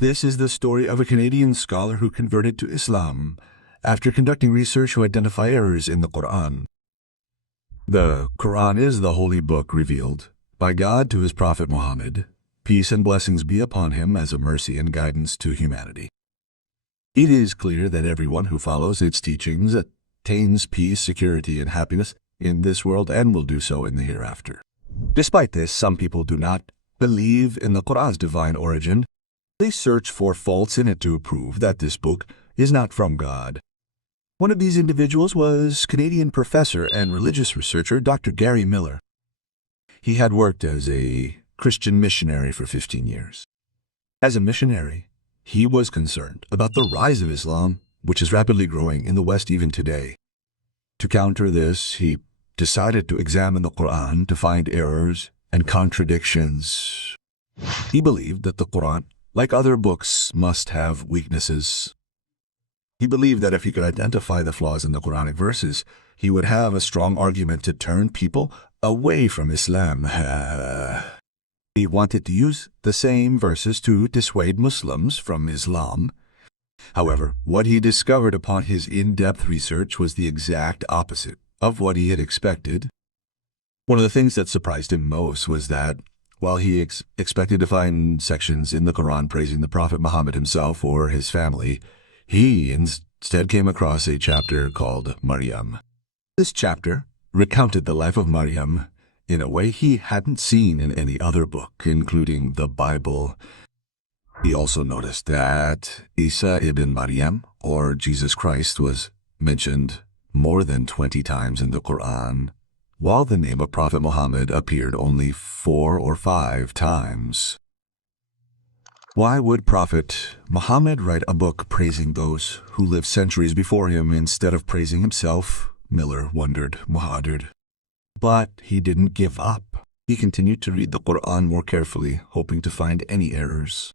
This is the story of a Canadian scholar who converted to Islam after conducting research to identify errors in the Quran. The Quran is the holy book revealed by God to his prophet Muhammad. Peace and blessings be upon him as a mercy and guidance to humanity. It is clear that everyone who follows its teachings attains peace, security, and happiness in this world and will do so in the hereafter. Despite this, some people do not believe in the Quran's divine origin. They search for faults in it to prove that this book is not from God. One of these individuals was Canadian professor and religious researcher Dr. Gary Miller. He had worked as a Christian missionary for 15 years. As a missionary, he was concerned about the rise of Islam, which is rapidly growing in the West even today. To counter this, he decided to examine the Quran to find errors and contradictions. He believed that the Quran, like other books, must have weaknesses. He believed that if he could identify the flaws in the Quranic verses, he would have a strong argument to turn people away from Islam. He wanted to use the same verses to dissuade Muslims from Islam. However, what he discovered upon his in-depth research was the exact opposite of what he had expected. One of the things that surprised him most was that, while he expected to find sections in the Quran praising the Prophet Muhammad himself or his family, he instead came across a chapter called Maryam. This chapter recounted the life of Maryam in a way he hadn't seen in any other book, including the Bible. He also noticed that Isa ibn Maryam, or Jesus Christ, was mentioned more than 20 times in the Quran, while the name of Prophet Muhammad appeared only 4 or 5 times. Why would Prophet Muhammad write a book praising those who lived centuries before him instead of praising himself? Miller wondered. But he didn't give up. He continued to read the Quran more carefully, hoping to find any errors.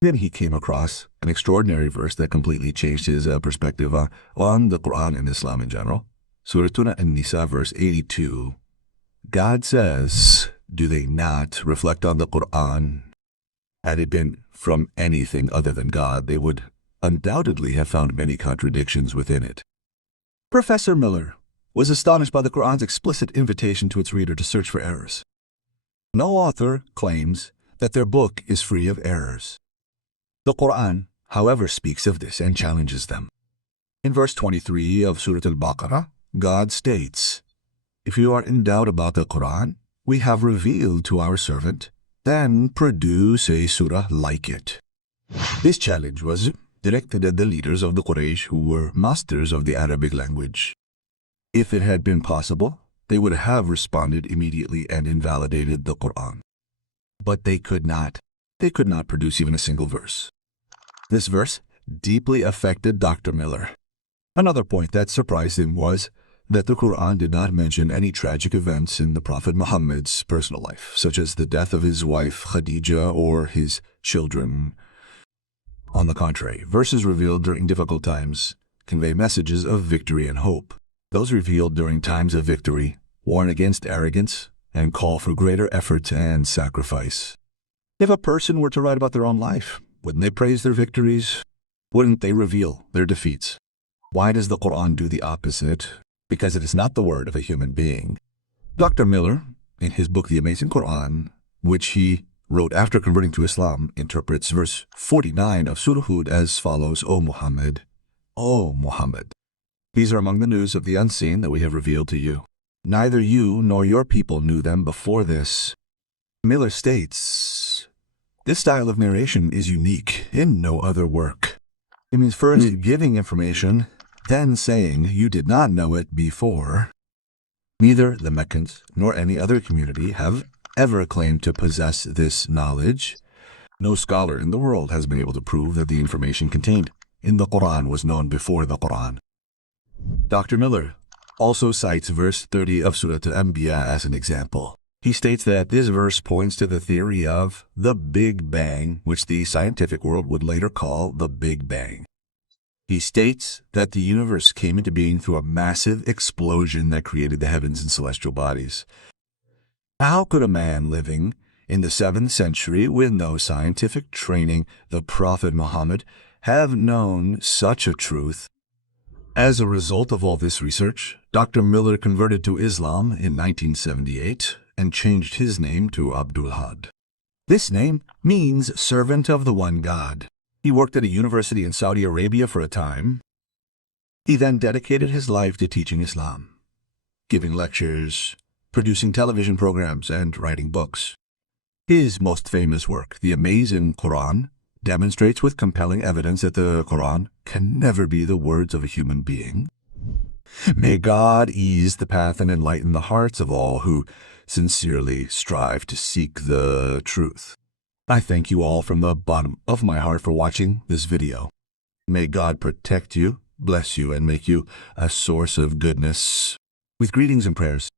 Then he came across an extraordinary verse that completely changed his perspective on the Quran and Islam in general. Surah An-Nisa, verse 82. God says, "Do they not reflect on the Quran? Had it been from anything other than God, they would undoubtedly have found many contradictions within it." Professor Miller was astonished by the Quran's explicit invitation to its reader to search for errors. No author claims that their book is free of errors. The Quran, however, speaks of this and challenges them. In verse 23 of Surah Al-Baqarah, God states, "If you are in doubt about the Quran, we have revealed to our servant, then produce a surah like it." This challenge was directed at the leaders of the Quraysh who were masters of the Arabic language. If it had been possible, they would have responded immediately and invalidated the Quran. But they could not. They could not produce even a single verse. This verse deeply affected Dr. Miller. Another point that surprised him was that the Quran did not mention any tragic events in the Prophet Muhammad's personal life, such as the death of his wife Khadija or his children. On the contrary, verses revealed during difficult times convey messages of victory and hope. Those revealed during times of victory warn against arrogance and call for greater effort and sacrifice. If a person were to write about their own life, wouldn't they praise their victories? Wouldn't they reveal their defeats? Why does the Quran do the opposite? Because it is not the word of a human being. Dr. Miller, in his book The Amazing Quran, which he wrote after converting to Islam, interprets verse 49 of Surah Hud as follows: "O Muhammad, O Muhammad, these are among the news of the unseen that we have revealed to you. Neither you nor your people knew them before this." Miller states, this style of narration is unique in no other work. It means first giving information, then saying you did not know it before. Neither the Meccans nor any other community have ever claimed to possess this knowledge. No scholar in the world has been able to prove that the information contained in the Quran was known before the Quran. Dr. Miller also cites verse 30 of Surah Al-Anbiya as an example. He states that this verse points to the theory of the Big Bang, which the scientific world would later call the Big Bang. He states that the universe came into being through a massive explosion that created the heavens and celestial bodies. How could a man living In the 7th century, with no scientific training, the Prophet Muhammad have known such a truth. As a result of all this research, Dr. Miller converted to Islam in 1978 and changed his name to Abdul-Ahad. This name means servant of the one God. He worked at a university in Saudi Arabia for a time. He then dedicated his life to teaching Islam, giving lectures, producing television programs, and writing books. His most famous work, the amazing Kur'an, demonstrates with compelling evidence that the Kur'an can never be the words of a human being. May God ease the path and enlighten the hearts of all who sincerely strive to seek the truth. I thank you all from the bottom of my heart for watching this video. May God protect you, bless you, and make you a source of goodness. With greetings and prayers,